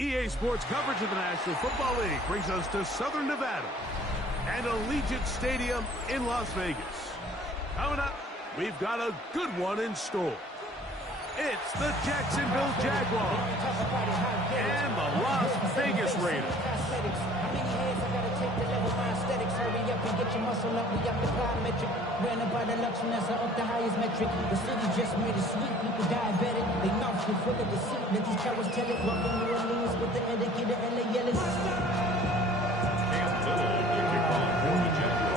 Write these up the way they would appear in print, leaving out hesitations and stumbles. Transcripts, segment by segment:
EA Sports coverage of the National Football League brings us to Southern Nevada and Allegiant Stadium in Las Vegas. Coming up, we've got a good one in store. It's the Jacksonville Jaguars and the Las Vegas Raiders. Hurry up and get your muscle up. We got the plyometric. Ran up by the luxuriness up the highest metric. The city just made it sweet. People diabetic. They mouths get full of deceit. Let these cowards tell it. Welcome to New Orleans with the indicator and the yellow.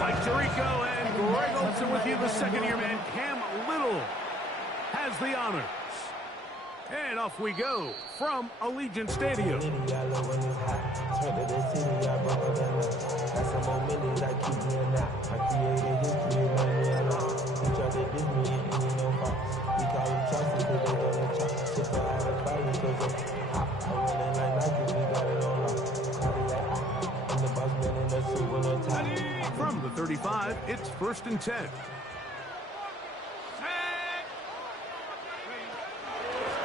Mike Tirico and Greg Olson with you. The second-year man, Cam Little, has the honors. And off we go from Allegiant Stadium. From the 35, it's 1st and 10.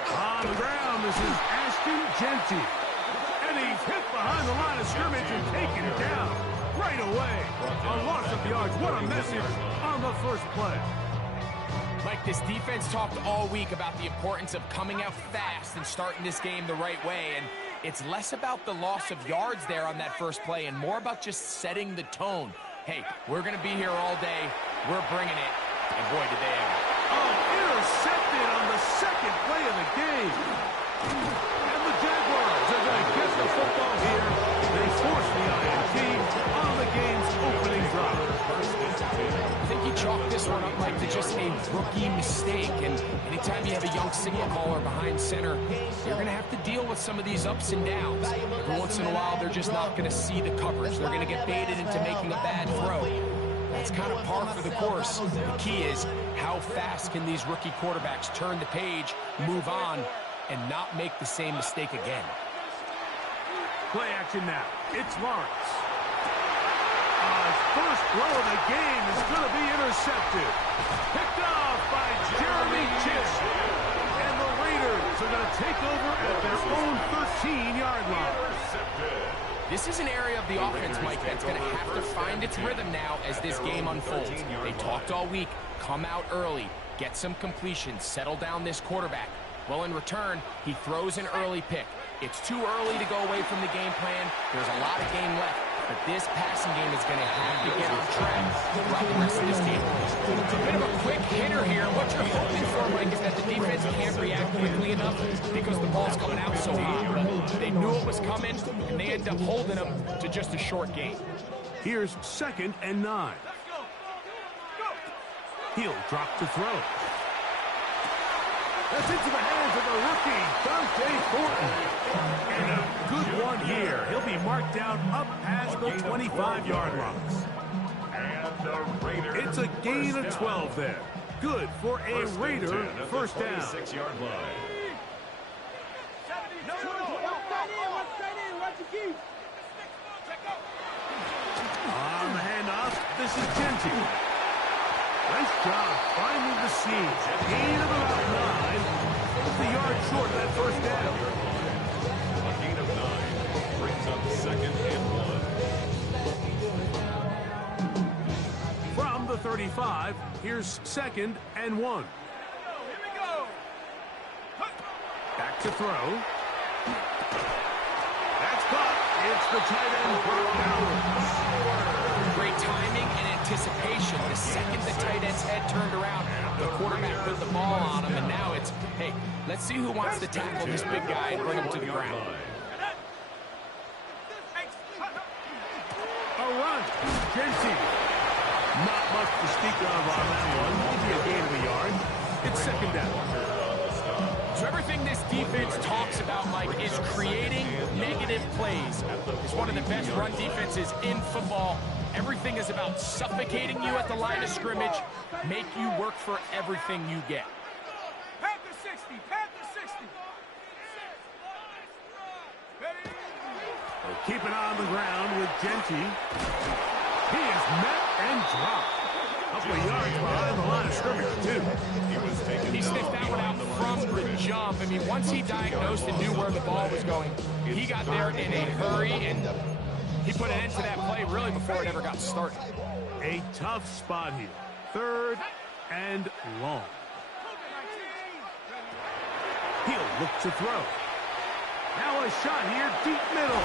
On the ground, this is Ashton Genty. And he's hit behind the line of scrimmage and taken down right away. A loss of yards. What a message on the first play. Mike, this defense talked all week about the importance of coming out fast and starting this game the right way. And it's less about the loss of yards there on that first play and more about just setting the tone. Hey, we're going to be here all day. We're bringing it. And boy, did they ever. Oh, intercepted on the second play of the game. And the Jaguars are going to get the football here. They force the INT on the game's opening drive. I think you chalk this one up, Mike, to just a rookie mistake. And anytime you have a young signal caller behind center, you're going to have to deal with some of these ups and downs. Every once in a while, they're just not going to see the coverage. They're going to get baited into making a bad throw. That's kind of par for the course. The key is how fast can these rookie quarterbacks turn the page, move on, and not make the same mistake again. Play action now. It's Lawrence. His first throw of the game is going to be intercepted. Picked off by Jeremy Chinn. And the Raiders are going to take over at their own 13-yard line. This is an area of the offense, Mike, that's going to have to find its rhythm now as this game unfolds. They talked all week. Come out early. Get some completions. Settle down this quarterback. Well, in return, he throws an early pick. It's too early to go away from the game plan. There's a lot of game left. But this passing game is going to have to get on track throughout the rest of this game. It's a bit of a quick hitter here. What you're hoping for, Mike, is that the defense can't react quickly enough because the ball's coming out so hot. But they knew it was coming, and they end up holding them to just a short gain. Here's 2nd and 9. He'll drop to throw. That's into the hands of the rookie, Dante Thornton. And a good one here. He'll be marked down up past the 25-yard line. It's a gain of 12 there. Good for a Raider first down. On the handoff, this is Genty. Nice job finding the seams. Gain of about 9. The yard short of that first down. A gain of 9 brings up 2nd and 1. From the 35, here's 2nd and 1. Back to throw. That's caught. It's the tight end, Brock Bowers. Great timing and anticipation. The second the tight end's head turned around, the quarterback put the ball on him, and now it's, hey, let's see who wants to tackle this big guy and bring him to the ground. A run. Genty. Not much to speak of on that one. Maybe a gain of a yard. It's 2nd down. So everything this defense talks about, Mike, is creating negative plays. It's one of the best run defenses in football. Everything is about suffocating you at the line of scrimmage, make you work for everything you get. Panther 60, Panther 60. They'll keep it on the ground with Genty. He is met and dropped. Couple of yards behind the line of scrimmage, too. He sniffed that one out from the jump. I mean, once he diagnosed and knew where the ball was going, he got there in a hurry, and he put an end to that play really before it ever got started. A tough spot here. 3rd and long. He'll look to throw. Now a shot here, deep middle.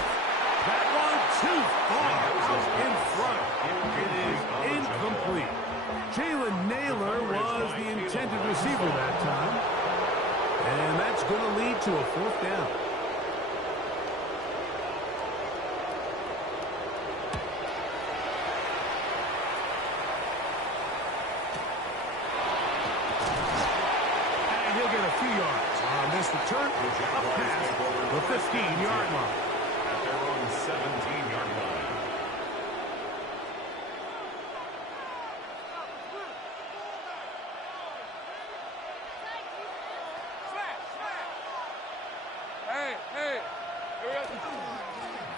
That one too far out in front. It is incomplete. Jalen Naylor was the intended receiver that time. And that's going to lead to a 4th down. And he'll get a few yards on this return up past the 15-yard line. At their own 17-yard line.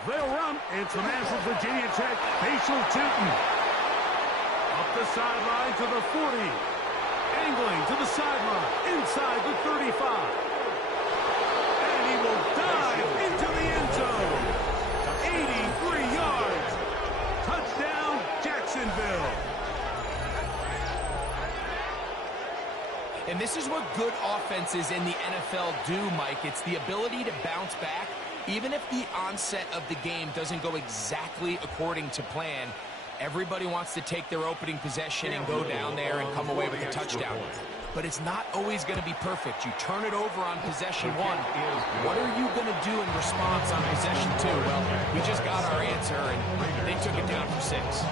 They'll run. It's from National Virginia Tech, Facial Tootin. Up the sideline to the 40. Angling to the sideline, inside the 35. And he will dive into the end zone. 83 yards. Touchdown, Jacksonville. And this is what good offenses in the NFL do, Mike. It's the ability to bounce back. Even if the onset of the game doesn't go exactly according to plan, everybody wants to take their opening possession and go down there and come away with a touchdown. But it's not always going to be perfect. You turn it over on possession 1. What are you going to do in response on possession 2? Well, we just got our answer, and they took it down for 6.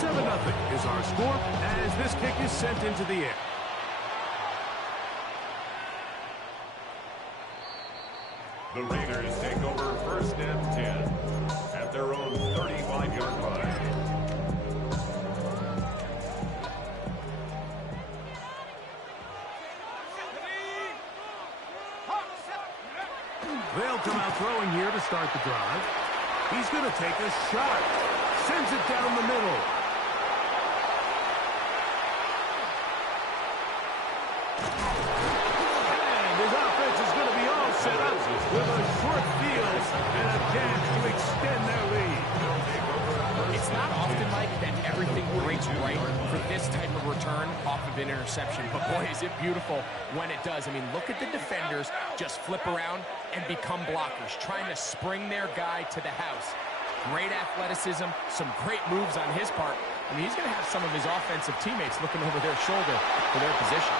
7-0 is our score as this kick is sent into the air. The Raiders take over 1st and 10 at their own 35-yard line. They'll come out throwing here to start the drive. He's going to take a shot. Sends it down the middle. And his offense is going to be all set up with a short field and a chance to extend their lead. It's not often, Mike, that everything breaks right for this type of return off of an interception. But, boy, is it beautiful when it does. I mean, look at the defenders just flip around and become blockers, trying to spring their guy to the house. Great athleticism, some great moves on his part. I mean, he's going to have some of his offensive teammates looking over their shoulder for their position.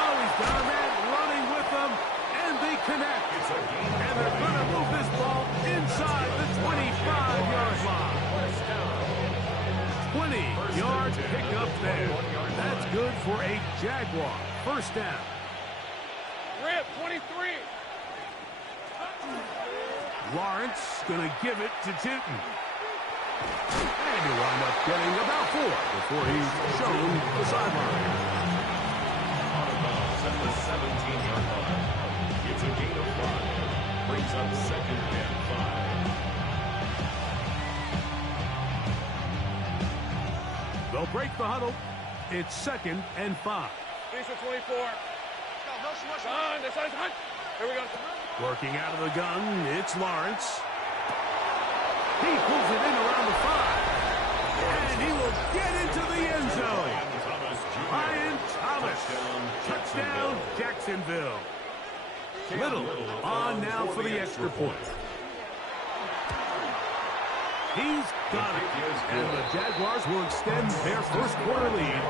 Oh, he's got a man running with them, and they connect. And they're going to move this ball inside the 25-yard line. 20-yard pickup there. That's good for a Jaguar. 1st down. Rip, 23. Lawrence going to give it to Tootin. And he'll wind up getting about 4 before he's shown the sideline. Out of bounds at the 17-yard line. It's a gain of 5. Brings up 2nd and 5. They'll break the huddle. It's 2nd and 5. These are 24. Here we go. Working out of the gun, it's Lawrence. He pulls it in around the 5. And he will get into the end zone. Ryan Thomas. Touchdown, Jacksonville. Little on now for the extra point. He's got it. And the Jaguars will extend their 1st quarter lead.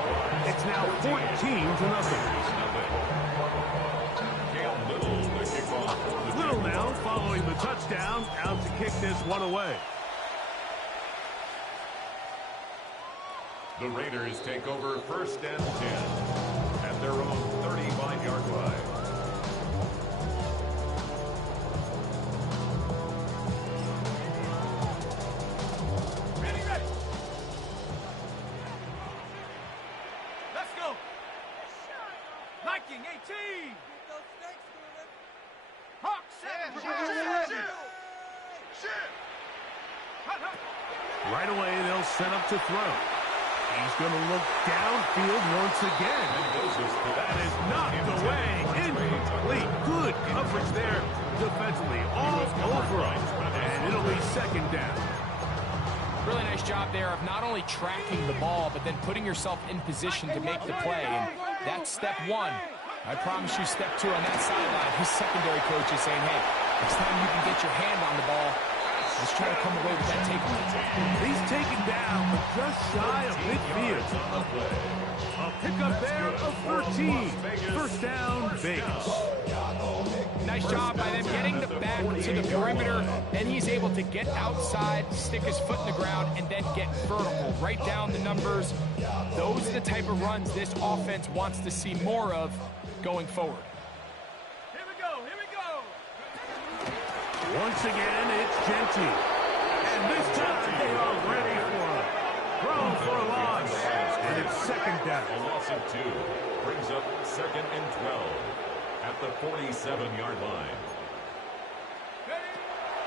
It's now 14-0. Little now following the touchdown, out to kick this one away. The Raiders take over 1st and 10 at their own 35-yard line. Ready. Let's go. Liking 18. Hawk 7. Right away, they'll set up to throw. He's going to look downfield once again. That is knocked away. Incomplete. Good coverage there defensively. All over him. And it'll be second down. Really nice job there of not only tracking the ball, but then putting yourself in position to make the play. And that's step one. I promise you step two on that sideline. His secondary coach is saying, hey, next time you can get your hand on the ball, let's try to come away with that takeaway. He's taken down, but just shy of midfield. A pickup there of 13. First down, Vegas. Nice job by them getting the back to the perimeter. Then he's able to get outside, stick his foot in the ground, and then get vertical. Right down the numbers. Those are the type of runs this offense wants to see more of going forward. Here we go. Here we go. Once again, it's Genty. And this time they are ready for him. Throw for a loss. And it's second down. A loss of 2 brings up second and 12 at the 47-yard line.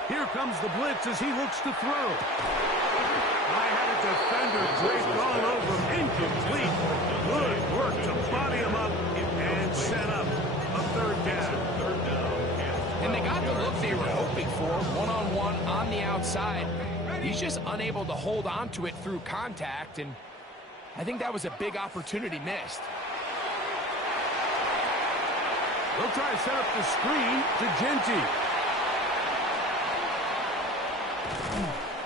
Here comes the blitz as he looks to throw. I had a defender draped all over him. Incomplete. Good work to body him up and set up a third down. And they got the look they were hoping for, one-on-one on the outside. He's just unable to hold on to it through contact, and I think that was a big opportunity missed. They'll try to set up the screen to Genty.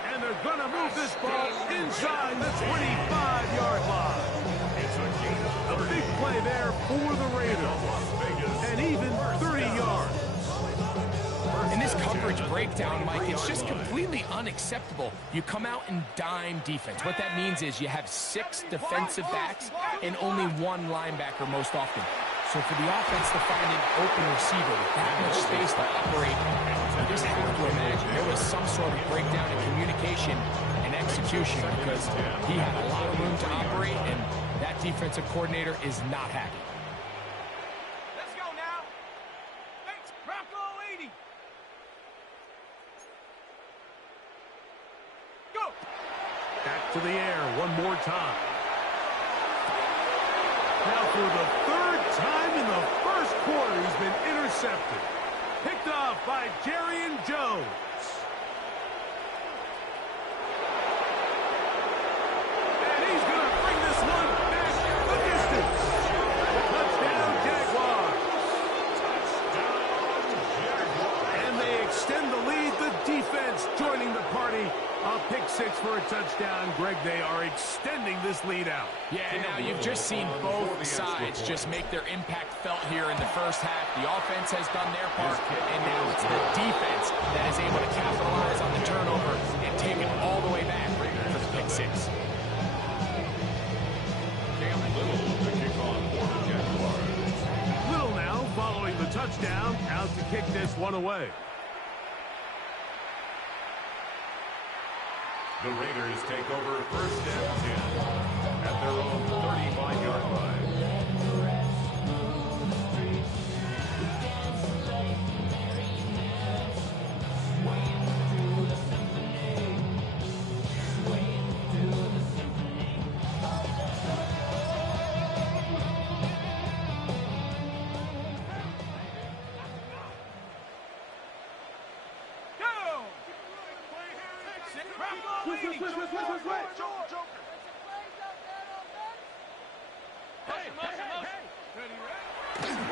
And they're going to move this ball inside the 25-yard line. A big play there for the Raiders. And even 30 yards. In this coverage breakdown, Mike, it's just completely unacceptable. You come out in dime defense. What that means is you have 6 defensive backs and only 1 linebacker most often. So for the offense to find an open receiver with that much space to operate, you just have to imagine there was some sort of breakdown in communication and execution because he had a lot of room to operate, and that defensive coordinator is not happy. Let's go now. Thanks, Bronco 80. Go. Back to the air one more time. Now for the third time in the first quarter, he's been intercepted. Picked off by Jerry Jones. And he's going to bring this one back the distance. Touchdown, Jaguars. And they extend the lead. The defense joining the party. A pick 6 for a touchdown. Greg, they are extending this lead out. Yeah, now you've just seen both sides just make their impact felt here in the first half. The offense has done their part, and now it's the defense that is able to capitalize on the turnover and take it all the way back for the pick 6. Little now following the touchdown, out to kick this one away. The Raiders take over first and 10 at their own 35-yard line.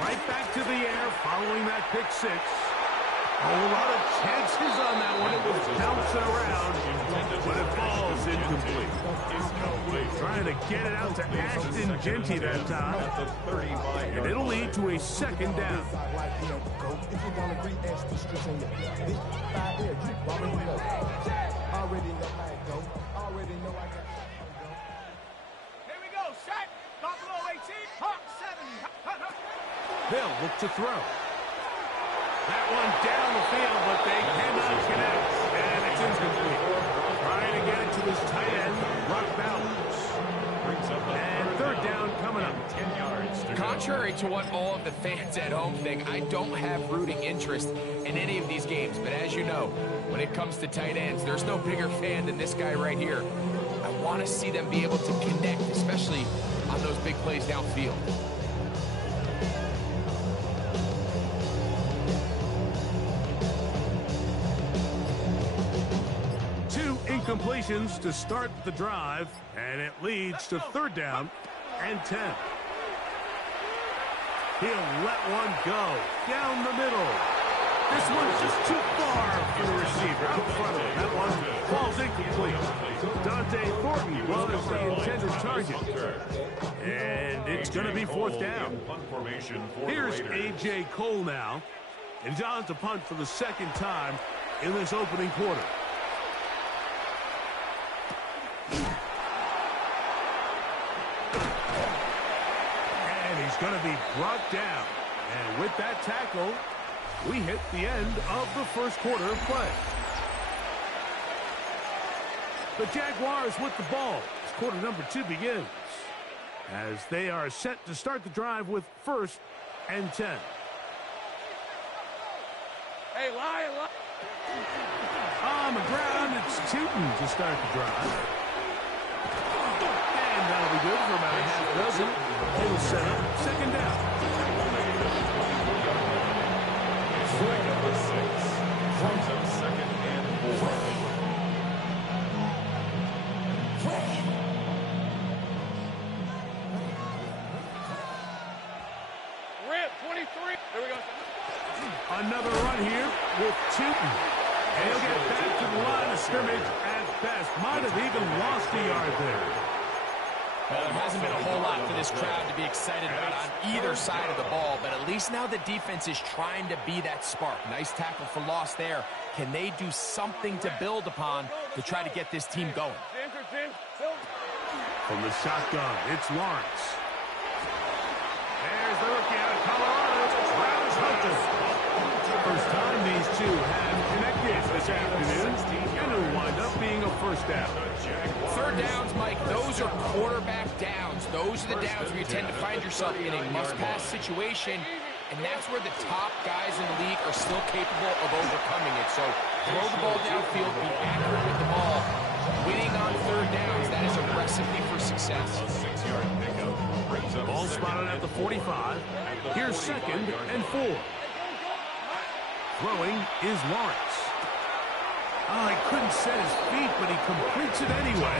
Right back to the air following that pick 6. A lot of chances on that one. It was bouncing around, but it falls incomplete. Trying to get it out to Ashton Genty that time. And it'll lead to a second down. They'll look to throw. That one down the field, but they cannot connect. And it's incomplete. Trying to get it to his tight end, Brock Bowers. And third down coming up. 10 yards to go. Contrary to what all of the fans at home think, I don't have rooting interest in any of these games. But as you know, when it comes to tight ends, there's no bigger fan than this guy right here. I want to see them be able to connect, especially on those big plays downfield. Two incompletions to start the drive, and it leads to third down and 10. He'll let one go down the middle. This one's just too far for the receiver out in front of him. That one falls incomplete. Dante Thornton was the intended target. And it's going to be fourth down. Here's A.J. Cole now. And he's on to punt for the second time in this opening quarter. And he's going to be brought down. And with that tackle, we hit the end of the first quarter of play. The Jaguars with the ball as quarter number 2 begins, as they are set to start the drive with first and 10. Hey, Lion. On the ground, it's Tootin to start the drive. And that'll be good for about a half dozen. It'll set up second down. Number 6 brings up second and 4. Rip, 23. There we go. Another run here with Tootin. And he'll get back to the line of scrimmage at best. Might have even lost a yard there. Well, there hasn't been a whole lot for this crowd to be excited about on either side of the ball, but at least now the defense is trying to be that spark. Nice tackle for loss there. Can they do something to build upon to try to get this team going? From the shotgun, it's Lawrence. There's the rookie out of Colorado, Travis Hunter. First time these two have connected this afternoon, and it'll wind up being a first down. Third downs, Mike, those are quarterback downs. Those are the downs where you tend to find yourself in a must-pass situation, and that's where the top guys in the league are still capable of overcoming it. So throw the ball downfield, be accurate with the ball. Winning on third downs, that is a recipe for success. A 6-yard pickup brings up Ball spotted at the 45. Here's second and 4. Throwing is Lawrence. Oh, he couldn't set his feet, but he completes it anyway.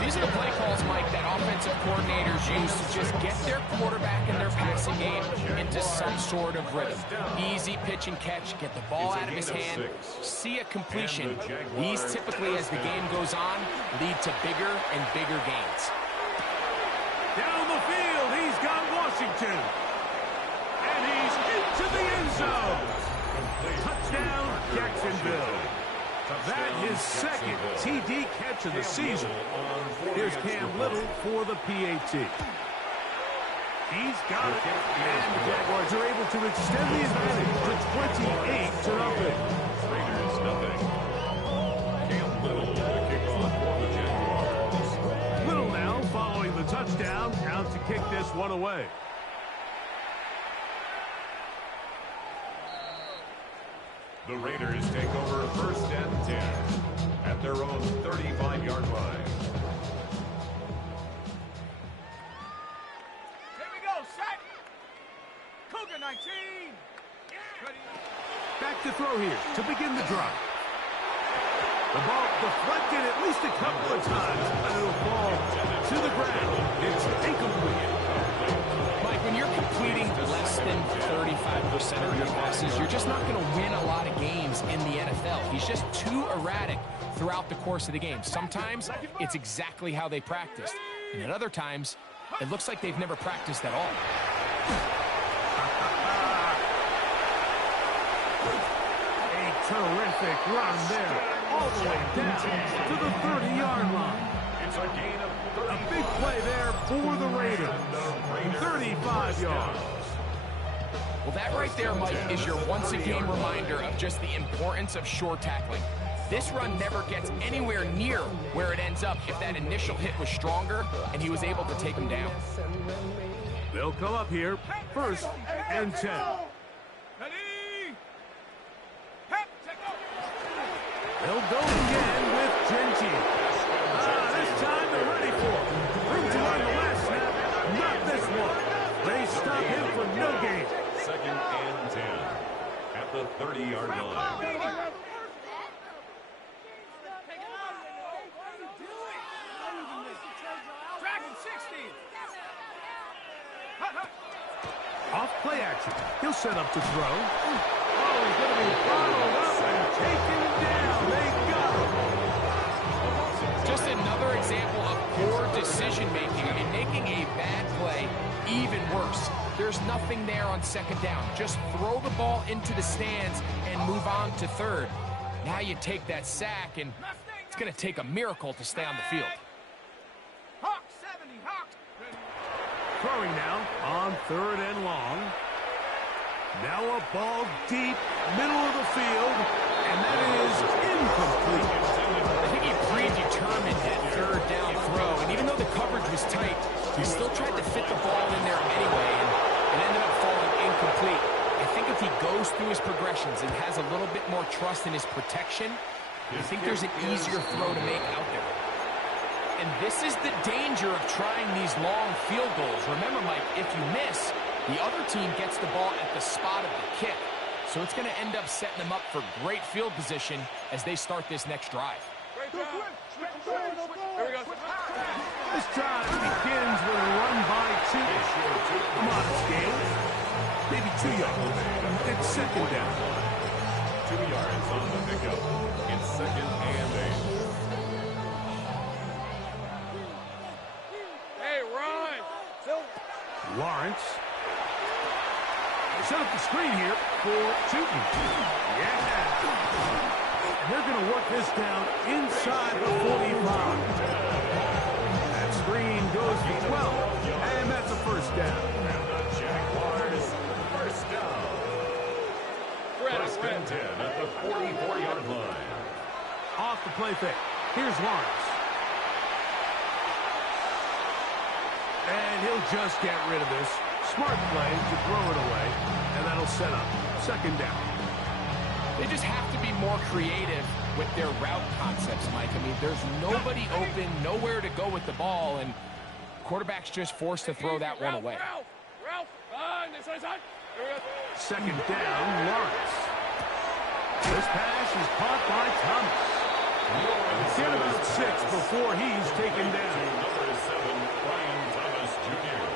These are the play calls, Mike, that offensive coordinators use to just get their quarterback and their passing game into some sort of rhythm. Easy pitch and catch, get the ball out of his hand, see a completion. These typically, as the game goes on, lead to bigger and bigger gains. Down the field, he's got Washington. And he's into the end zone. Touchdown, Jacksonville. That is second TD catch of the season. Here's Cam Little for the PAT. He's got it, and the Jaguars are able to extend the advantage to 28-0. Raiders nothing. Cam Little the kickoff for the Jaguars. Little now following the touchdown, out to kick this one away. The Raiders take over first and 10 at their own 35-yard line. Here we go, set. Cougar 19. Back to throw here to begin the drive. The ball deflected at least a couple of times, and it'll fall to the ground. It's incomplete. Mike, when you're completing less than 35% of your passes, you're just not going to win a lot of games in the NFL. He's just too erratic throughout the course of the game. Sometimes it's exactly how they practiced, and at other times, it looks like they've never practiced at all. A terrific run there, all the way down to the 30-yard line. It's a gain of A big play there for the Raiders. 35 yards. Well, that right there, Mike, is your once-a-game reminder of just the importance of short tackling. This run never gets anywhere near where it ends up if that initial hit was stronger and he was able to take him down. They'll come up here, 1st and 10. Ready? Hep, take off. They'll go again with Gentile. This time they're ready for it. Room to run the last snap, not this one. They stop him for no gain. 2nd and 10 at the 30-yard line. Dragon 60. Off play action. He'll set up to throw. Oh, he's going to be followed up and taken down. They got him. Just another example of poor decision-making. I mean, making a bad play even worse. There's nothing there on 2nd down. Just throw the ball into the stands and move on to 3rd. Now you take that sack, and it's going to take a miracle to stay on the field. Hawk 70. Hawk. Throwing now on 3rd and long. Now a ball deep, middle of the field, and that is incomplete. I think he predetermined that 3rd down throw, and even though the coverage was tight, he still tried to fit the ball in there anyway, and it ended up falling incomplete. I think if he goes through his progressions and has a little bit more trust in his protection, I think there's an easier throw to make out there. And this is the danger of trying these long field goals. Remember, Mike, if you miss, the other team gets the ball at the spot of the kick. So it's going to end up setting them up for great field position as they start this next drive. Great job. Here we go. This drive begins with a run by 2. Come on, Scales. Maybe 2 yards. It's 2nd down. 2 yards on the pickup. It's 2nd and 8. Hey, Ron. Lawrence. They set up the screen here for Tootin. Yeah. And they're going to work this down inside the 45. That screen goes for 12. And that's a 1st down. And the Jaguars, 1st down. 1st and 10 at the 44-yard line. Off the play fake. Here's Lawrence. And he'll just get rid of this. Smart play to throw it away. And that'll set up 2nd down. They just have to be more creative with their route concepts, Mike. I mean, there's nobody open, nowhere to go with the ball, and quarterback's just forced to throw that one away. Ralph, this one's on. Here we go. 2nd down, Lawrence. This pass is caught by Thomas. Get about 6 before he's taken down. Number 7, Brian Thomas Jr.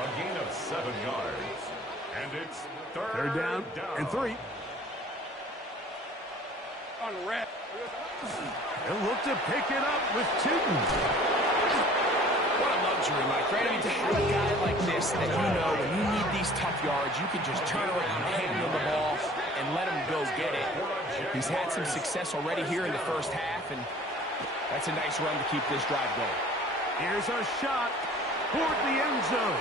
A gain of 7 yards. And it's 3rd down and 3. On red. They'll look to pick it up with Tootin. What a luxury, Mike, right? I mean, to have a guy like this that you know when you need these tough yards, you can just turn around, handle the ball, and let him go get it. He's had some success already here in the 1st half, and that's a nice run to keep this drive going. Here's a shot toward the end zone.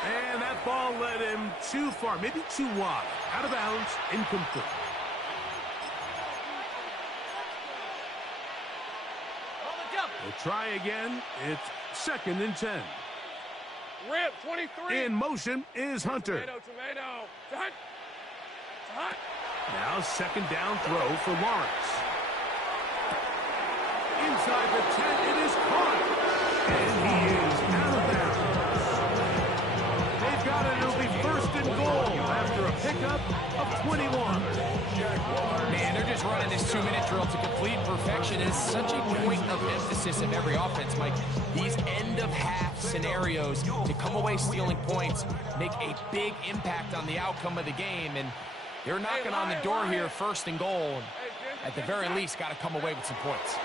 And that ball led him too far, maybe too wide. Out of bounds, incomplete. We'll try again. It's 2nd and 10. Rip, 23. In motion is Hunter. Tomato. It's hot. Now 2nd down throw for Lawrence. Inside the 10, it is caught. And he is out of bounds. They've got it. It'll be 1st and goal after a pickup of 21. Man, they're just running this 2-minute drill to complete perfection. It's such a point of emphasis of every offense, Mike. These end-of-half scenarios to come away stealing points make a big impact on the outcome of the game, and they're knocking on the door here, 1st and goal. At the very least, got to come away with some points.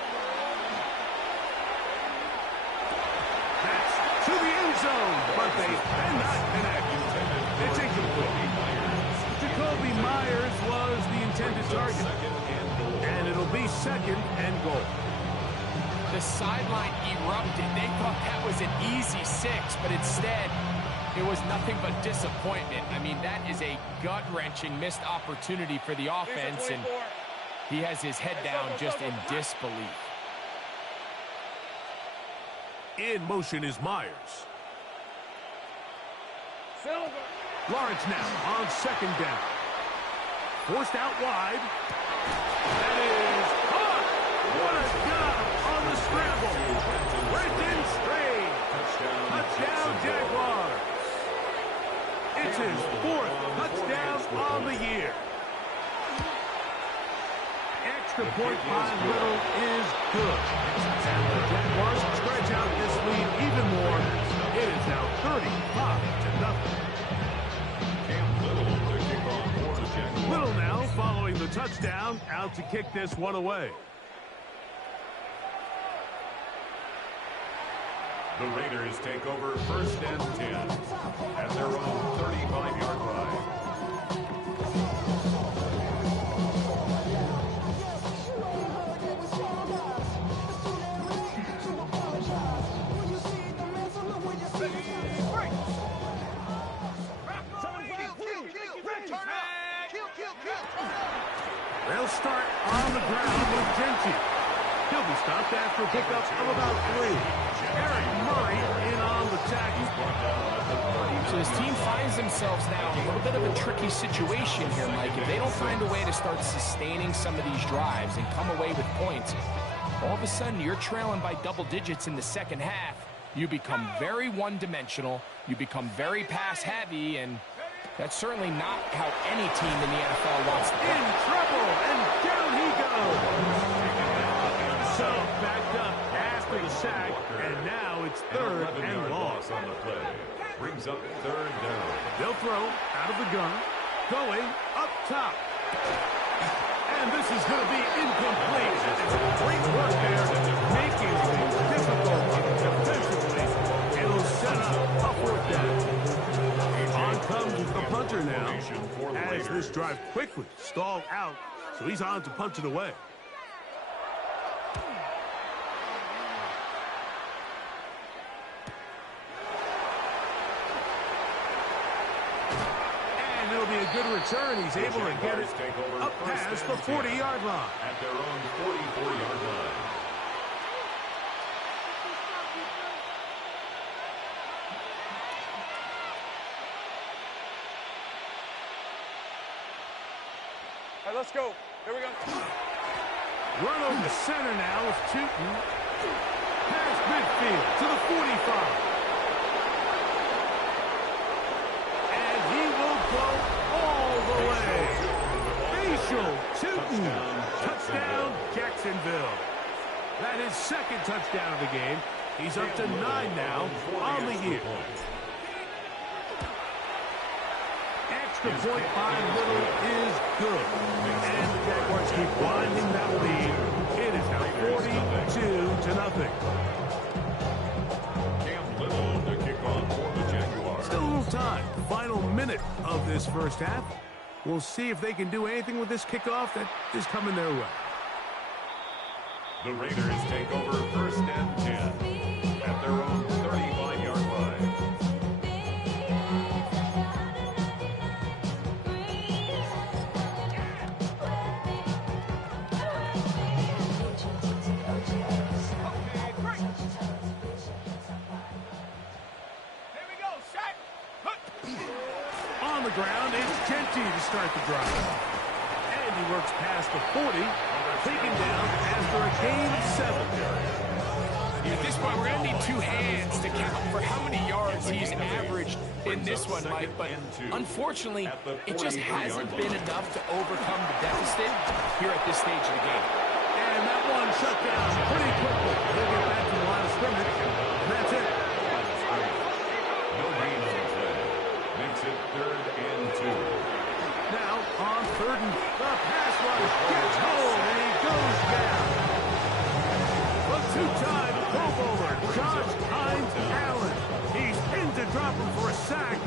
That's to the end zone, but they cannot connect. It's incomplete. Jacoby Myers was the intended target. And it'll be 2nd and goal. The sideline erupted. They thought that was an easy 6, but instead, it was nothing but disappointment. I mean, that is a gut-wrenching missed opportunity for the offense, and He has his head down just in disbelief. In motion is Myers. Lawrence now on second down. Forced out wide. That is caught. What a job on the scramble. Brenton Strain. Touchdown Jaguars. It's his 4th touchdown on the year. Extra point by Little is good. And the Jaguars stretch out this lead even more. It is now 35-0. Little now following the touchdown, out to kick this one away. The Raiders take over 1st and 10 at their own 35-yard line. They'll start on the ground with Genty. He'll be stopped after a pickup of about 3. Eric Murray in on the tackle. So this team finds themselves now in a little bit of a tricky situation here, Mike. If they don't find a way to start sustaining some of these drives and come away with points, all of a sudden you're trailing by double digits in the second half. You become very one-dimensional. You become very pass-heavy, and that's certainly not how any team in the NFL wants to play. In trouble, and down he goes. So backed up after the sack, and now it's 3rd and long. On the play. Brings up 3rd down. They'll throw out of the gun, going up top. And this is going to be incomplete. It's great work there, making things difficult defensively. It'll set up a 4th down. On comes the punter now, as this drive quickly stalled out, so he's on to punch it away. And it'll be a good return. He's able to get it up past the 40-yard line. At their own 44-yard line. All right, let's go. Here we go. Run over the center now with Tootin. Past midfield to the 45. And he will go all the way. Facial Tootin. Touchdown, Jacksonville. That is 2nd touchdown of the game. He's up to 9 now on the year. Extra point by Little is good. And the Jaguars keep winding that lead. It is now 42-0. Cam Little to kick off for the Jaguars. Still a little time. Final minute of this first half. We'll see if they can do anything with this kickoff that is coming their way. The Raiders take over 1st and 10 at their own 35-yard line. On the ground, it's Genty to start the drive. And he works past the 40, taken down after a gain of 7. At this point, we're going to need 2 hands to count for how many yards he's averaged in this one, Mike. But unfortunately, it just hasn't been enough to overcome the deficit here at this stage of the game. And that one shut down pretty quickly. He'll get back to the line of scrimmage, and that's it. No gain on the play. Makes it 3rd and 2. Now on 3rd and the pass rush gets home, and he goes down. The 2-time Pro Bowler, Josh Hines Allen. He's pinned to drop him for a sack,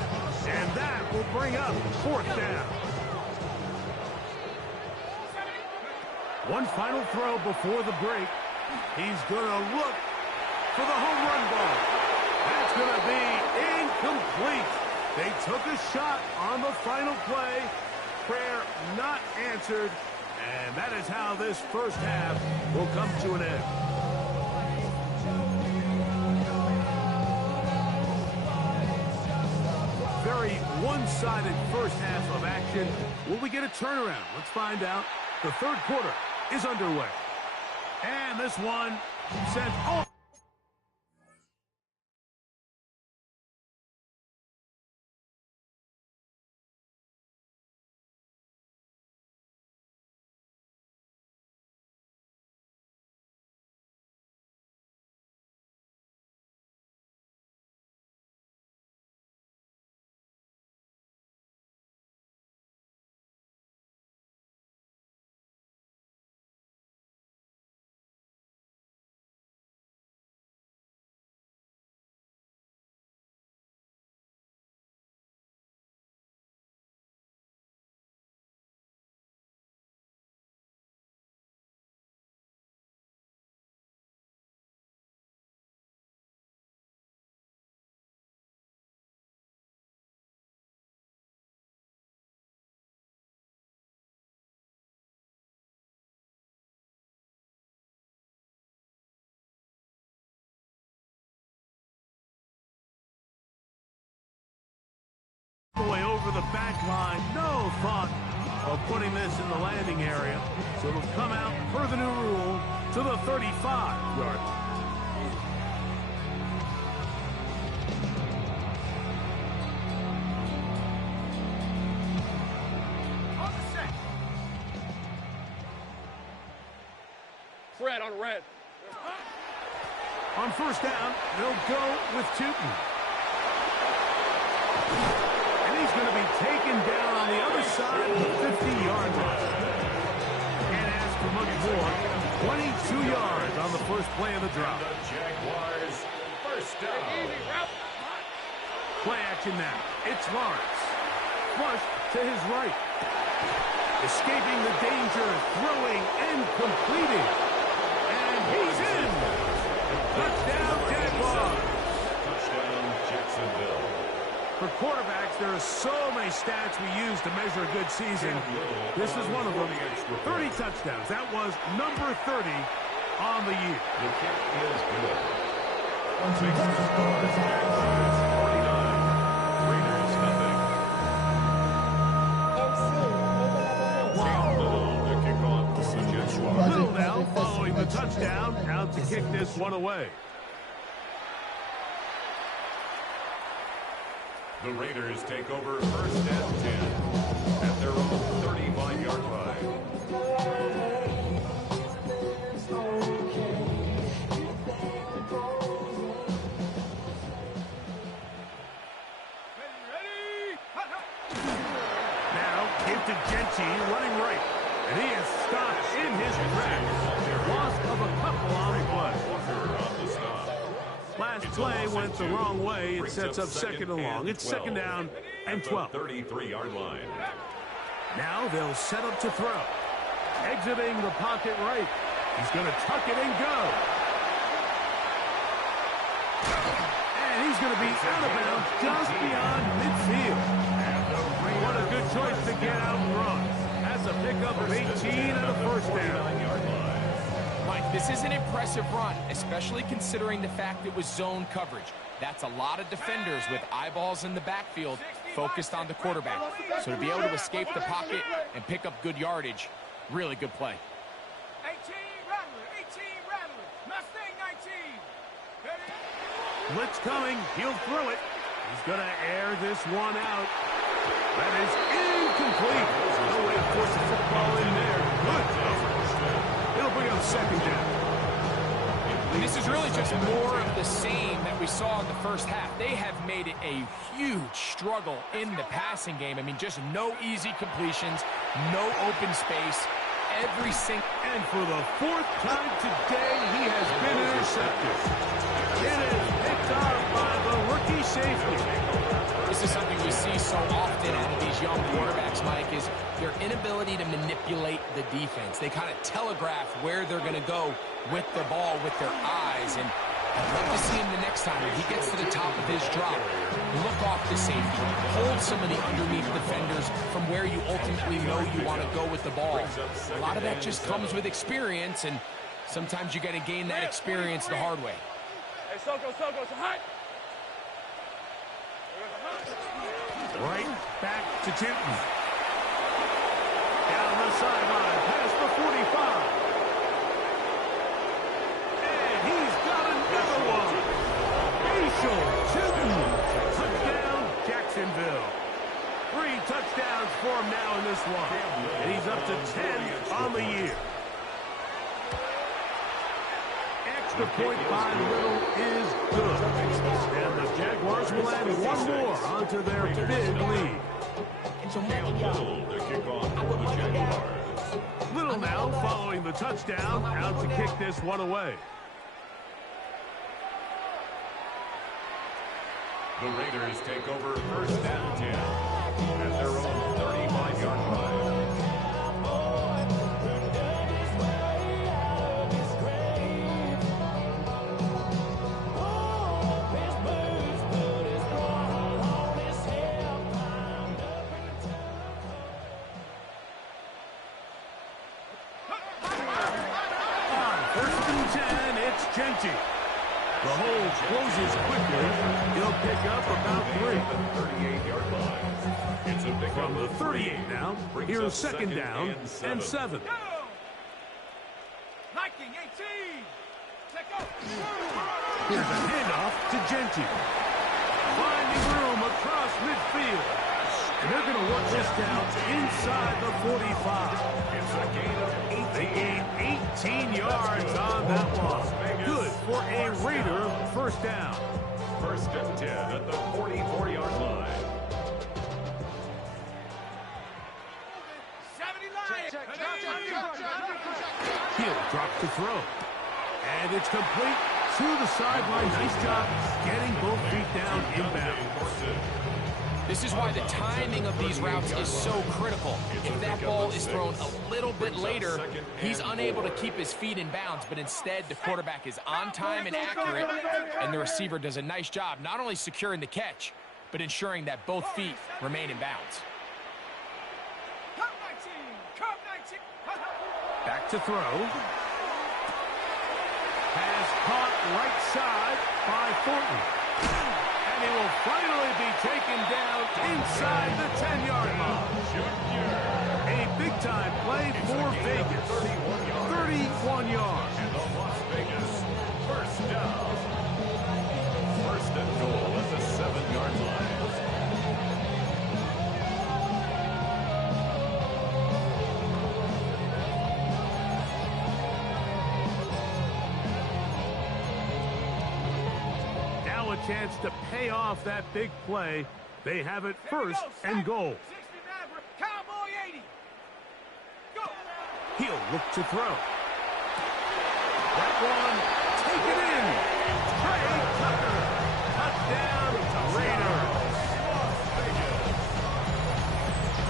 and that will bring up 4th down. One final throw before the break. He's going to look for the home run ball. That's going to be incomplete. They took a shot on the final play. Prayer not answered. And that is how this first half will come to an end. Very one-sided first half of action. Will we get a turnaround? Let's find out. The third quarter is underway. And this one sent all way over the back line. No thought of putting this in the landing area. So it'll come out per the new rule to the 35-yard line. On the set. Fred on red. On first down, they'll go with Tootin. And he's going to be taken down on the other side of the 50-yard line. Can't ask for much more. 22 yards on the first play of the drive. The Jaguars first down. Play action now. It's Lawrence. Flush to his right. Escaping the danger, throwing and completing. And he's in. Touchdown, Jaguars. Touchdown, Jacksonville. For quarterbacks, there are so many stats we use to measure a good season. This is one of them. 30 touchdowns. That was number 30 on the year. The kick is good. Makes the score 49. Raiders nothing. Little to kick off for the Jaguars. Little now following the touchdown, out to kick this one away. The Raiders take over first and 10 at their own 35-yard line. Now, give to Genty, running right. And he is stopped in his tracks. Loss of a couple on the play. Walker on the stop. Last play went the wrong way. It sets up second and long. It's second down and 12. 33-yard line. Now they'll set up to throw. Exiting the pocket right. He's going to tuck it and go. And he's going to be out of bounds just beyond midfield. What a good choice to get out front. That's a pickup of 18 and a first down. Mike, this is an impressive run, especially considering the fact it was zone coverage. That's a lot of defenders with eyeballs in the backfield focused on the quarterback. So to be able to escape the pocket and pick up good yardage, really good play. 18 Rattler, 18 Rattler, Mustang 19. Blitz coming. He'll throw it. He's going to air this one out. That is incomplete. No way to force the football in there. Good coverage. It'll bring up second down. And this is really just more of the same that we saw in the first half. They have made it a huge struggle in the passing game. I mean, just no easy completions, no open space. Every single... And for the fourth time today, he has been intercepted. It is picked off by the rookie safety. This is something we see so often out of these young quarterbacks, Mike, is their inability to manipulate the defense. They kind of telegraph where they're going to go with the ball with their eyes, and I'd like to see him the next time when he gets to the top of his drop. Look off the safety. Hold some of the underneath defenders from where you ultimately know you want to go with the ball. A lot of that just comes with experience, and sometimes you got to gain that experience the hard way. Hey, Soko, it's hot. Right back to Tinton. Down the sideline, past the 45. And he's got another one. Facial Tinton. Touchdown, Jacksonville. 3 touchdowns for him now in this one. And he's up to 10 on the year. Extra point by Little is good. And the Jaguars will add one more onto their big lead. Little now following the touchdown, out to kick this one away. The Raiders take over first and 10 at their own 35-yard line. Genty. The hole closes quickly. He'll pick up about 3. 38-yard line. It's a pick From the 38 now, here's second down and 7. Go! Hiking 18. Take off. Here's a handoff to Genty. Finding room across midfield. And they're going to work this down inside the 45. It's a gain of 18. They gain 18 yards on that one. Good for a Raider first down. First and 10 at the 44-yard line. 70 Lions. Hill drops to throw. And it's complete to the sideline. Nice job getting both feet down inbound. This is why the timing of these routes is so critical. If that ball is thrown a little bit later, he's unable to keep his feet in bounds, but instead the quarterback is on time and accurate, and the receiver does a nice job not only securing the catch, but ensuring that both feet remain in bounds. Cup 19. Cup 19. Back to throw. Pass caught right side by Thornton. And he will finally be taken down inside the 10-yard line. A big-time play for Vegas. 31 yards. And the Las Vegas first down. First and goal at the 7-yard line. Now a chance to pay off that big play. They have it first and goal. 69, Cowboy 80. Go. He'll look to throw. That one, take it in. Trey Tucker. Touchdown, Raiders.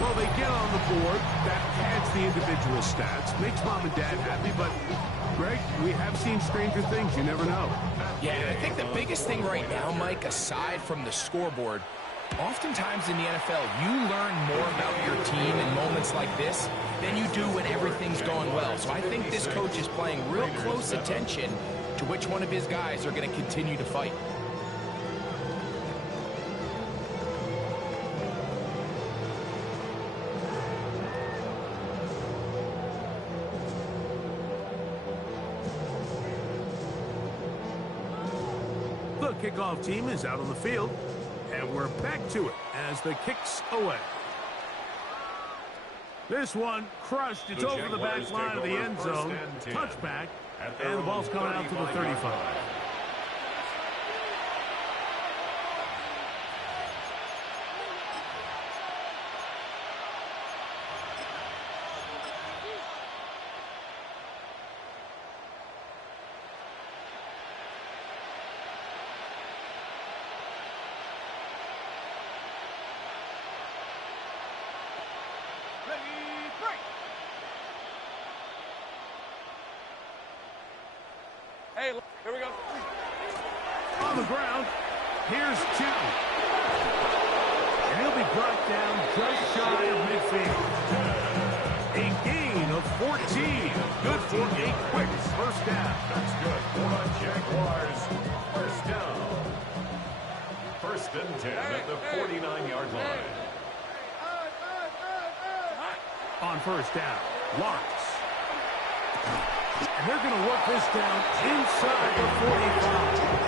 Well, they get on the board. That adds the individual stats. Makes mom and dad happy, but, Greg, we have seen stranger things. You never know. Yeah, I think the biggest thing right now, Mike, aside from the scoreboard, oftentimes in the NFL, you learn more about your team in moments like this than you do when everything's going well. So I think this coach is paying real close attention to which one of his guys are going to continue to fight. The kickoff team is out on the field, and we're back to it as the kick's away. This one crushed. It's over the back line of the end zone. Touchback, and the ball's coming out to the 35. Hey, here we go. the ground. Here's Chitton. And he'll be brought down just shy of midfield. A gain of 14. Good for a quick first down. That's good for the Jaguars. First down. First and 10 at the 49-yard line. On first down, Lawrence. And they're going to work this down inside the 45.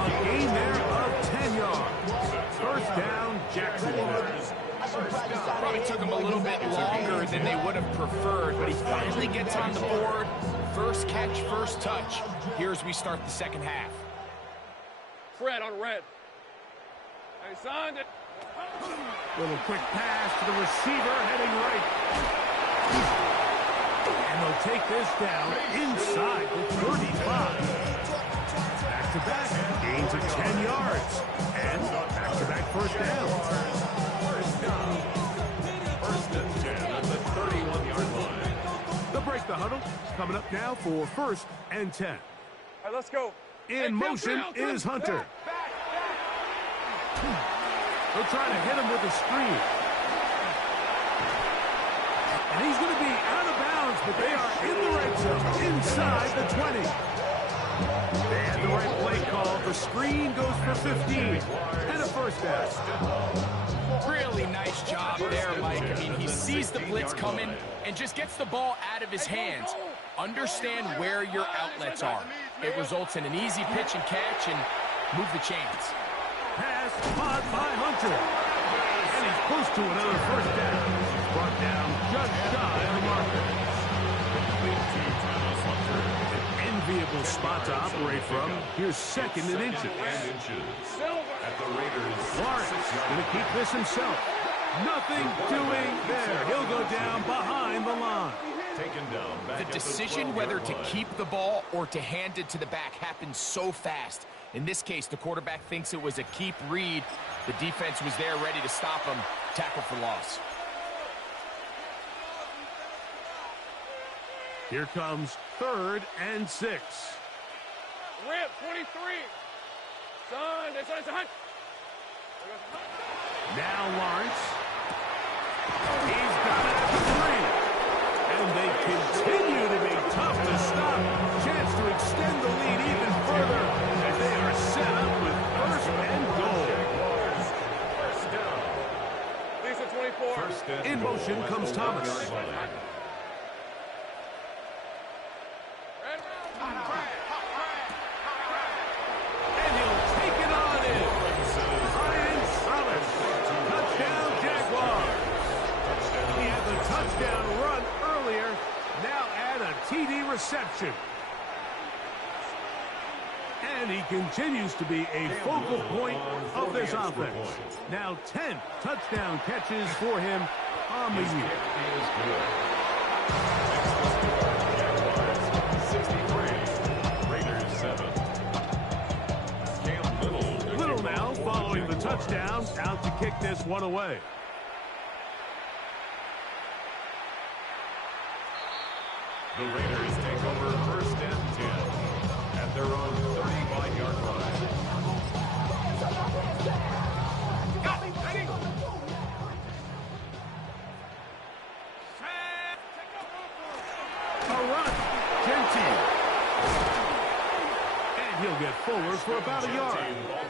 A gain there of 10 yards. First down, Jacksonville. Probably took him a little bit longer than they would have preferred, but he finally gets on the board. First catch, first touch. Here as we start the second half. Fred on red. Hey, son. Little quick pass to the receiver heading right. And they'll take this down inside the 35. Back-to-back gains of 10 yards. And back-to-back first downs. First and 10 at the 31-yard line. They'll break the huddle. Coming up now for first and 10. All right, let's go. In motion is Hunter. They'll try to hit him with a screen. And he's going to be out of bounds, but they are in the red zone, inside the 20. They had the right play call. The screen goes for 15. And a first down. Really nice job there, Mike. I mean, he sees the blitz coming and just gets the ball out of his hands. Understand where your outlets are. It results in an easy pitch and catch and move the chains. Pass caught by Hunter. And he's close to another first down. He's brought down just shy of the marker. An enviable spot to operate from. Here's second and inches. At the Raiders. Lawrence going to keep this himself. Nothing doing there. He'll go down behind the line. Taken down back The decision whether to keep the ball or to hand it to the back happens so fast. In this case, the quarterback thinks it was a keep read. The defense was there ready to stop him. Tackle for loss. Here comes third and 6. Rip, 23. Son, it's a hunt. Now Lawrence. He's got it at the 3. And they continue to be tough to stop. Chance to extend the lead even further as they are set up with first and goal. First down. Lisa 24. First and In motion goal comes at the Thomas. 1-yard line. And he'll take it on in. Brian Thomas. Touchdown Jaguars. He had the touchdown run earlier. Now add a TD reception. And he continues to be a focal point of this offense. Now 10 touchdown catches for him on the year. Is good. Jaguars 63. Raiders 7. Cam Little. Little now following the touchdown, out to kick this one away. The Raiders take over first and 10 at their own 35-yard line. A run. Genty. And he'll get forward for about a yard.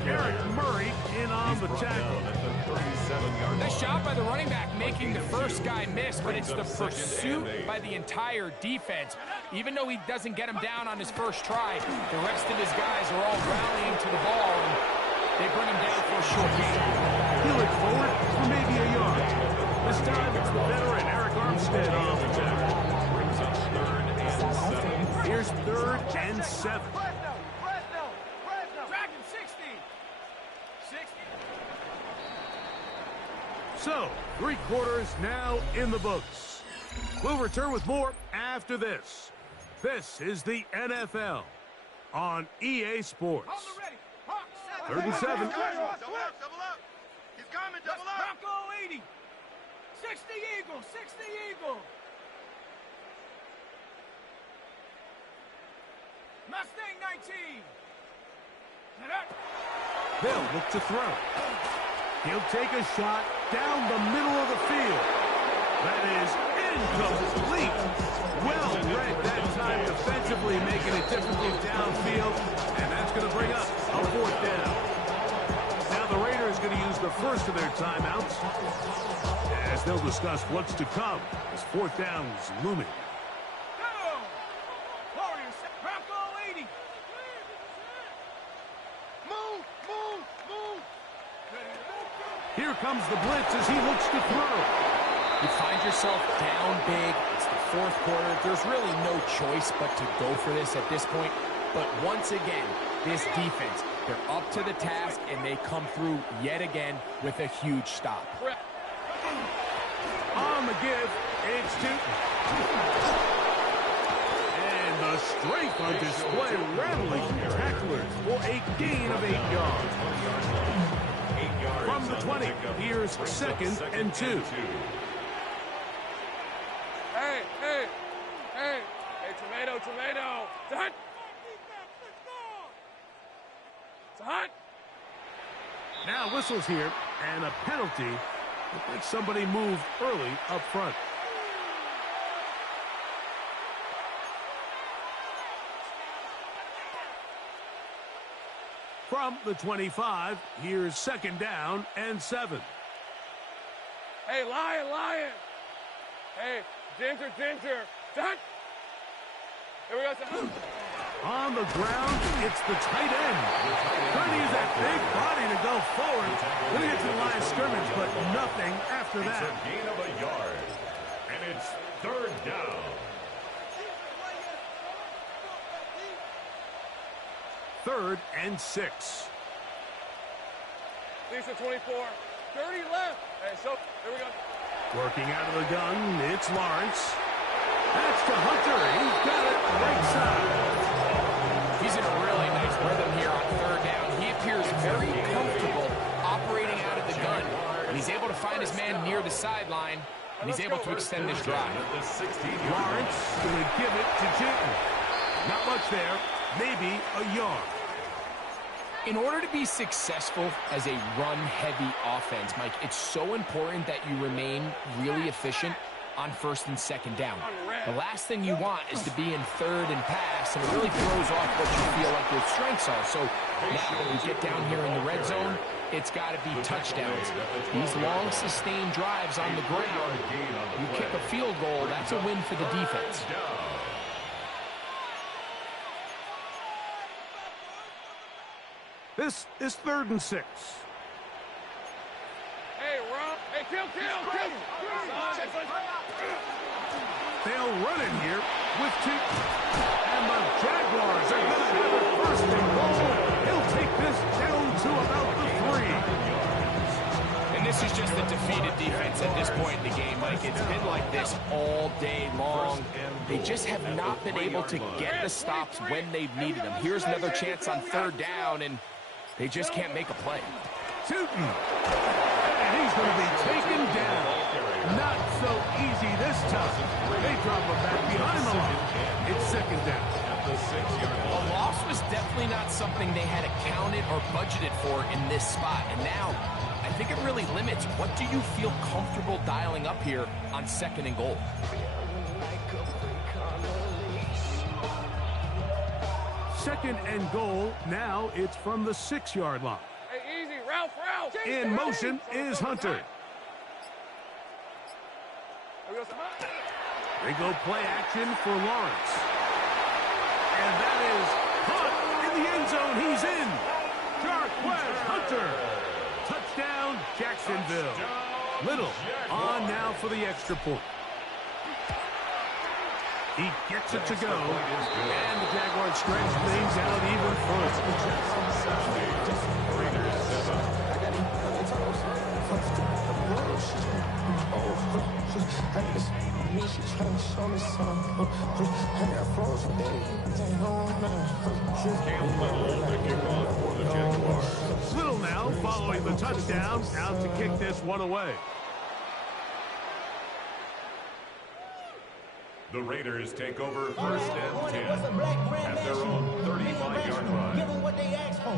Eric Murray in on the tackle. At the 37-yard Nice line. job by the running back making the first guy miss, but it's the pursuit by the entire defense. Even though he doesn't get him down on his first try, the rest of his guys are all rallying to the ball, and they bring him down for a short gain. He'll look forward for maybe a yard. This time it's the veteran Eric Armstead on the tackle. Brings up third and 7. Here's third and 7. Dragon 60. 60. So, 3 quarters now in the books. We'll return with more after this. This is the NFL on EA Sports. Ready. Hawk, 3rd and 7. Double up. He's coming, double up. Bronco 80. 60 Eagle, 60 Eagle. Mustang 19. They'll look to throw. He'll take a shot down the middle of the field. That is incomplete. Well read that time defensively, making it difficult downfield. And that's going to bring up a fourth down. Now the Raiders going to use the first of their timeouts as they'll discuss what's to come as fourth down is looming. Here comes the blitz as he looks to throw. You find yourself down big. It's the fourth quarter. There's really no choice but to go for this at this point. But once again, this defense, they're up to the task, and they come through yet again with a huge stop. On the give, it's Newton. And the strength on display, rattling tacklers for a gain of 8 yards. From the 20, here's second and 2. Hey, tomato. It's hot. It's hot. Now whistles here, and a penalty. Looks like somebody moved early up front. From the 25, here's second down and 7. Hey, lion. Hey, ginger. Done. Here we go. On the ground, it's the tight end. Trying to use that big body to go forward. Going to get to the line of scrimmage, but nothing after that. It's a gain of a yard. And it's third down. Third and 6. Lisa 24. 30 left. Hey, so here we go. Working out of the gun, it's Lawrence. That's to Hunter. He's got it right side. He's in a really nice rhythm here on third down. He appears very comfortable operating out of the gun. And he's able to find his man near the sideline, and he's able to extend this drive. Lawrence going to give it to Jinton. Not much there. Maybe a yard. In order to be successful as a run-heavy offense, Mike, it's so important that you remain really efficient on first and second down. The last thing you want is to be in third and pass, and it really throws off what you feel like your strengths are. So now when we get down here in the red zone, it's got to be touchdowns. These long, sustained drives on the ground, you kick a field goal, that's a win for the defense. This is third and 6. Hey, Rob. Hey, kill. They'll run in here with 2. And the Jaguars are going to have a first and goal. He'll take this down to about the 3. And this is just a defeated defense at this point in the game, Mike. It's been like this all day long. They just have not been able to get the stops when they've needed them. Here's another chance on third down, and they just can't make a play. Newton. And he's going to be taken down. Not so easy this time. They drop him back behind the line. It's second down. A loss was definitely not something they had accounted or budgeted for in this spot. And now, I think it really limits what do you feel comfortable dialing up here on second and goal. Second and goal. Now it's from the 6-yard line. Hey, easy. Ralph. In motion is Hunter. They go play action for Lawrence. And that is caught in the end zone. He's in. Jarquez Hunter. Touchdown, Jacksonville. Little on now for the extra point. He gets it to go. And the Jaguars stretch things out even further. Little now following the touchdown, out to kick this one away. The Raiders take over first and 10 What's a black grand at their mansion? own 35-yard line. Give them what they ask for.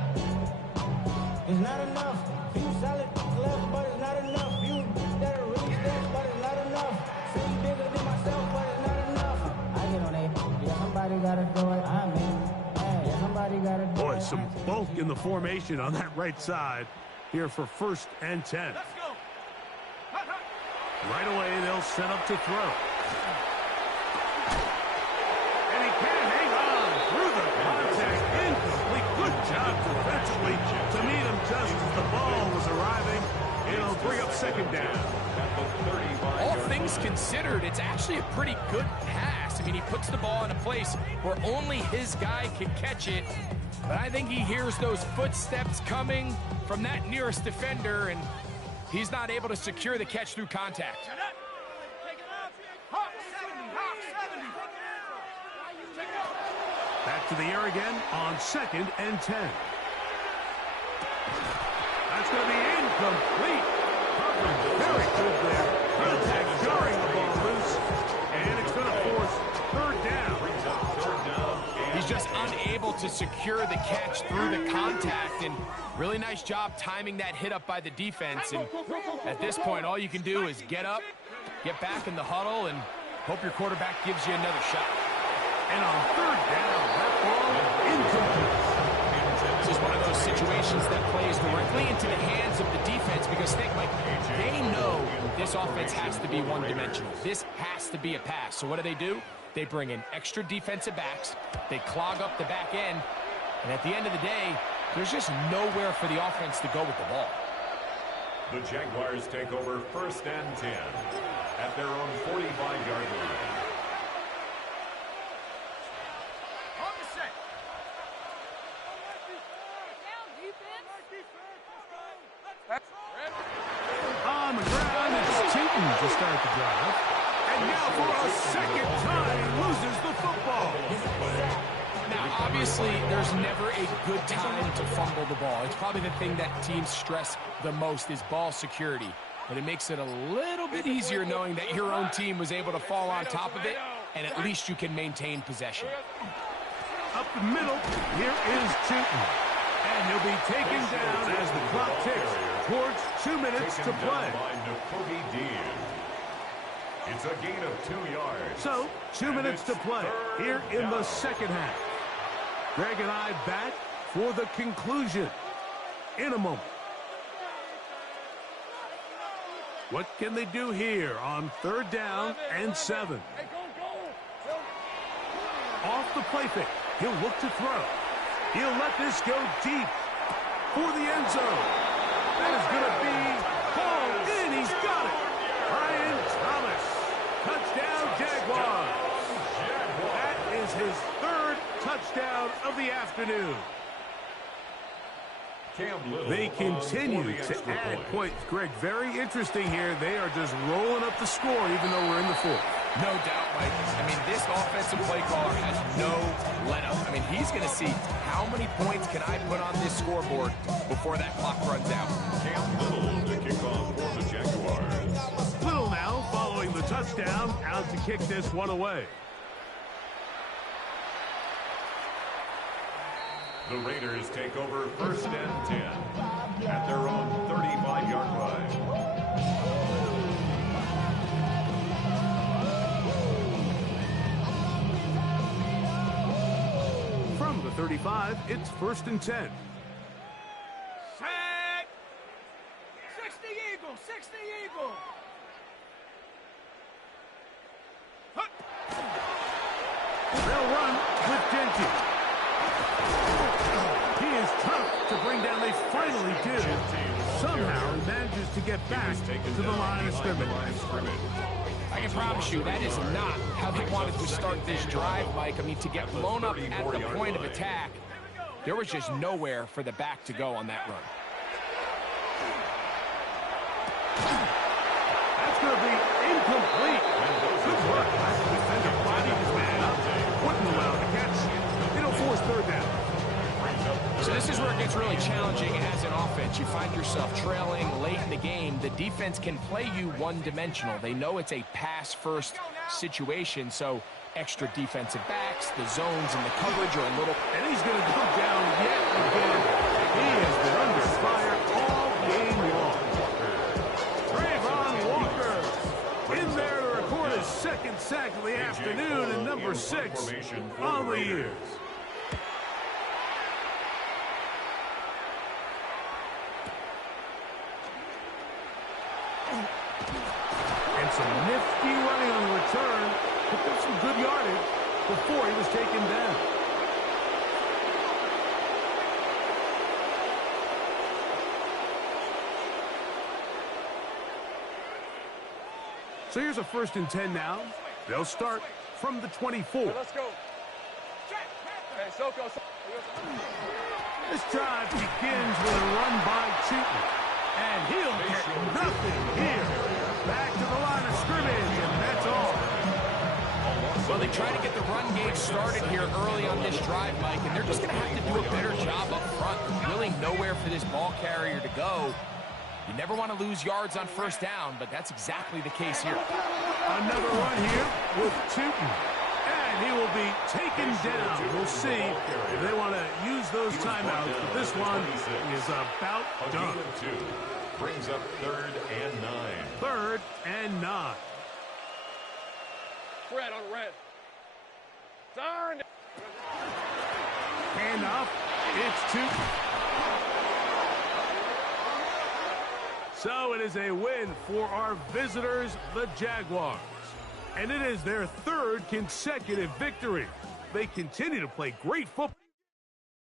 It's not enough. Few solid left, but it's not enough. Few that are really steps, but it's not enough. Say bigger than myself, but it's not enough. I get on it. Yeah, somebody gotta do it. I mean, yeah, somebody gotta do it. Boy, some bulk in the formation on that right side here for first and 10. Let's go. Right away, they'll set up to throw. And he can hang on through the contact. Incomplete. Good job defensively to meet him just as the ball was arriving. It'll bring up second down. All things considered, it's actually a pretty good pass. I mean, he puts the ball in a place where only his guy can catch it. But I think he hears those footsteps coming from that nearest defender, and he's not able to secure the catch through contact. Back to the air again on second and 10. That's going to be incomplete. Very good there. Contact jarring the ball loose. And it's going to force third down. He's just unable to secure the catch through the contact, and really nice job timing that hit up by the defense. And at this point, all you can do is get up, get back in the huddle, and hope your quarterback gives you another shot. And on third down, that ball incomplete. This is one of those situations that plays directly into the hands of the defense, because think, Mike, they know this offense has to be one-dimensional. This has to be a pass. So what do? They bring in extra defensive backs. They clog up the back end. And at the end of the day, there's just nowhere for the offense to go with the ball. The Jaguars take over first and 10 at their own 45-yard line. On the ground, it's Cheaton to start the drive. And now for a second time, he loses the football. Now, obviously, there's never a good time to fumble the ball. It's probably the thing that teams stress the most is ball security. But it makes it a little bit easier knowing that your own team was able to fall on top of it, and at least you can maintain possession. Up the middle, here is Cheaton. And he'll be taken down as the clock ticks towards 2 minutes to play. It's a gain of 2 yards. So, 2 minutes to play here in the second half. Greg and I back for the conclusion in a moment. What can they do here on third down and 7? Off the play fake. He'll look to throw. He'll let this go deep for the end zone. That is going to be hauled in. He's got it. Brian Thomas. Touchdown, Jaguars. That is his third touchdown of the afternoon. They continue to add points. Greg, very interesting here. They are just rolling up the score even though we're in the fourth. No doubt, Mike. I mean, this offensive play caller has no let-up. I mean, he's going to see how many points can I put on this scoreboard before that clock runs out. Cam Little to kick off for the Jaguars. Little now following the touchdown, out to kick this one away. The Raiders take over first and 10 at their own 35-yard line. From the 35, it's first and 10. Set. 60 Eagle, 60 Eagle. They'll run with Denty. He is tough to bring down. They finally do. Somehow he manages to get back to the line of scrimmage. I can promise you that is not how they wanted to start this drive, Mike. I mean, to get blown up at the point of attack, there was just nowhere for the back to go on that run. That's going to be incomplete. Good work. The defender bodied his man up. Wouldn't allow the catch. It'll force third down. So this is where it gets really challenging as an offense. You find yourself trailing late in the game. The defense can play you one-dimensional. They know it's a pass-first situation, so extra defensive backs, the zones, and the coverage are a little... And he's going to go down yet again. He has been under fire all game long. Trayvon Walker in there to record his second sack of the afternoon and number 6 on the year. And some nifty running on the return. Picked up some good yardage before he was taken down. So here's a 1st and 10 now. They'll start from the 24. Let's go. Hey, Soko. This drive begins with a run by Cheaton. And he'll get nothing here. Back to the line of scrimmage, and that's all. Well, they try to get the run game started here early on this drive, Mike, and they're just going to have to do a better job up front. There's really nowhere for this ball carrier to go. You never want to lose yards on 1st down, but that's exactly the case here. Another run here with Cheaton. And he will be taken down. We'll see if they want to use those timeouts, but this one is about done. Brings up 3rd and 9. 3rd and 9. Red on red. Turn. Hand off. It's Cheaton. So it is a win for our visitors, the Jaguars. And it is their 3rd consecutive victory. They continue to play great football.